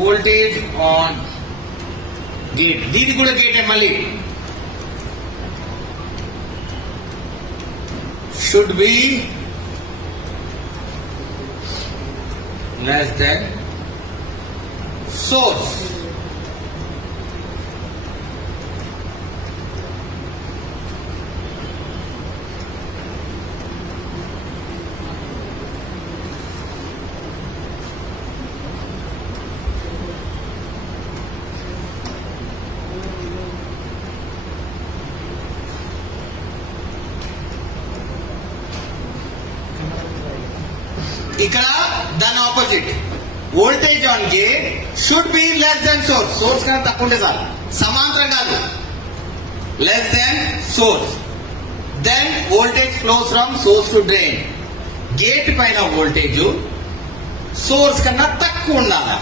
Voltage on gate. దీని కూడా గేటే మళ్ళీ. Should be less than source. ఇక్కడ దాని opposite voltage on gate should be less than source. Source కన్నా తక్కువ ఉంటే చాలు, సమాంతరం కాదు, less than source. Then voltage flows from source to drain. Gate పైన వోల్టేజ్ సోర్స్ కన్నా తక్కువ ఉండాలి.